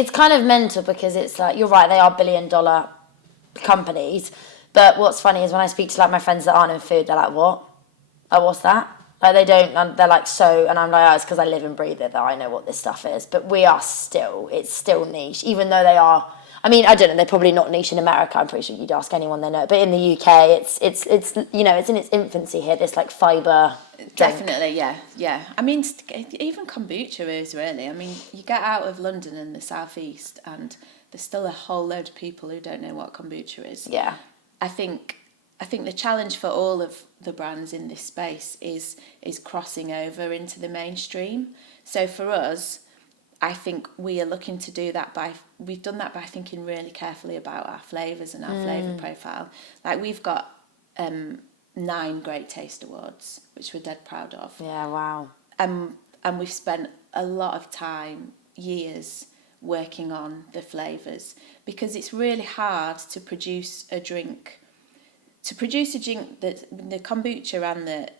it's kind of mental because it's like, you're right, they are billion-dollar companies. But what's funny is when I speak to like my friends that aren't in food, they're like, what? Like, what's that? Like, they don't, and they're like, so, and I'm like, oh, it's because I live and breathe it that I know what this stuff is. But it's still niche, even though they are, I mean, I don't know, they're probably not niche in America. I'm pretty sure you'd ask anyone they know. But in the UK, it's you know, it's in its infancy here, this like fibre drink. Definitely, yeah. I mean, even kombucha is really, I mean, you get out of London and the southeast and there's still a whole load of people who don't know what kombucha is. Yeah. I think the challenge for all of the brands in this space is crossing over into the mainstream. So for us, I think we are looking to do that we've done that by thinking really carefully about our flavours and our flavour profile. Like we've got 9 Great Taste Awards, which we're dead proud of. Yeah, wow. And we've spent a lot of time, years, working on the flavours because it's really hard to produce a drink. To produce a drink that the kombucha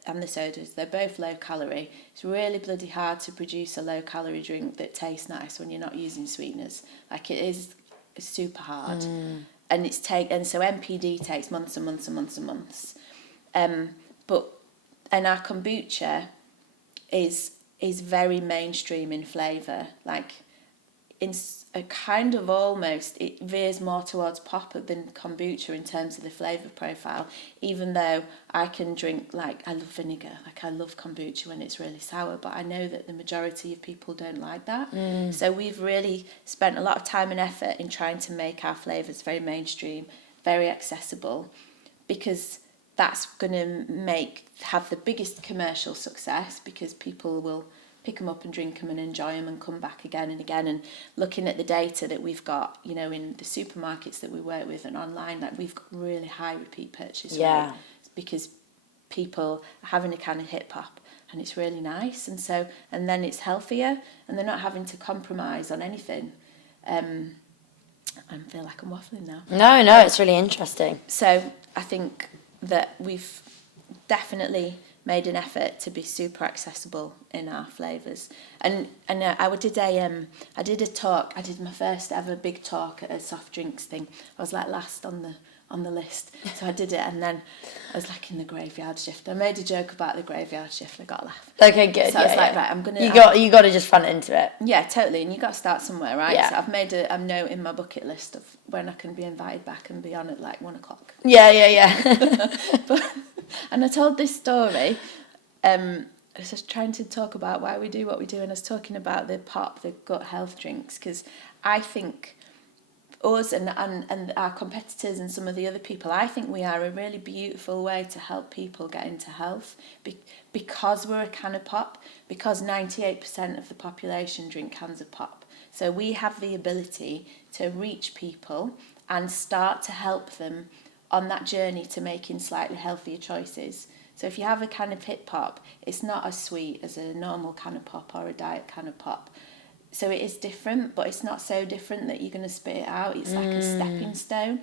and the sodas, they're both low calorie. It's really bloody hard to produce a low calorie drink that tastes nice when you're not using sweeteners. Like it's super hard, and so NPD takes months and months and months and months. And our kombucha is very mainstream in flavour. Like in a kind of almost, it veers more towards pop than kombucha in terms of the flavour profile, even though I can drink, like, I love vinegar, like I love kombucha when it's really sour, but I know that the majority of people don't like that. So we've really spent a lot of time and effort in trying to make our flavours very mainstream, very accessible, because that's going to have the biggest commercial success because people will pick them up and drink them and enjoy them and come back again and again. And looking at the data that we've got, you know, in the supermarkets that we work with and online, like we've got really high repeat purchase rate because people are having a kind of hip hop and it's really nice. And then it's healthier and they're not having to compromise on anything. I feel like I'm waffling now. No, it's really interesting. So I think that we've definitely made an effort to be super accessible in our flavours. And I did a talk. I did my first ever big talk at a soft drinks thing. I was like last on the list, so I did it, and then I was like in the graveyard shift. I made a joke about the graveyard shift. I got a laugh. Okay, good. So I was like, right, I'm gonna. You got to just front into it. Yeah, totally. And you got to start somewhere, right? Yeah. So I've made a note in my bucket list of when I can be invited back and be on at like 1:00. Yeah. And I told this story. I was just trying to talk about why we do what we do, and I was talking about the gut health drinks, because I think us and our competitors and some of the other people, I think we are a really beautiful way to help people get into health because we're a can of pop, because 98% of the population drink cans of pop. So we have the ability to reach people and start to help them on that journey to making slightly healthier choices. So if you have a can of hip pop, it's not as sweet as a normal can of pop or a diet can of pop. So it is different, but it's not so different that you're going to spit it out. It's like a stepping stone.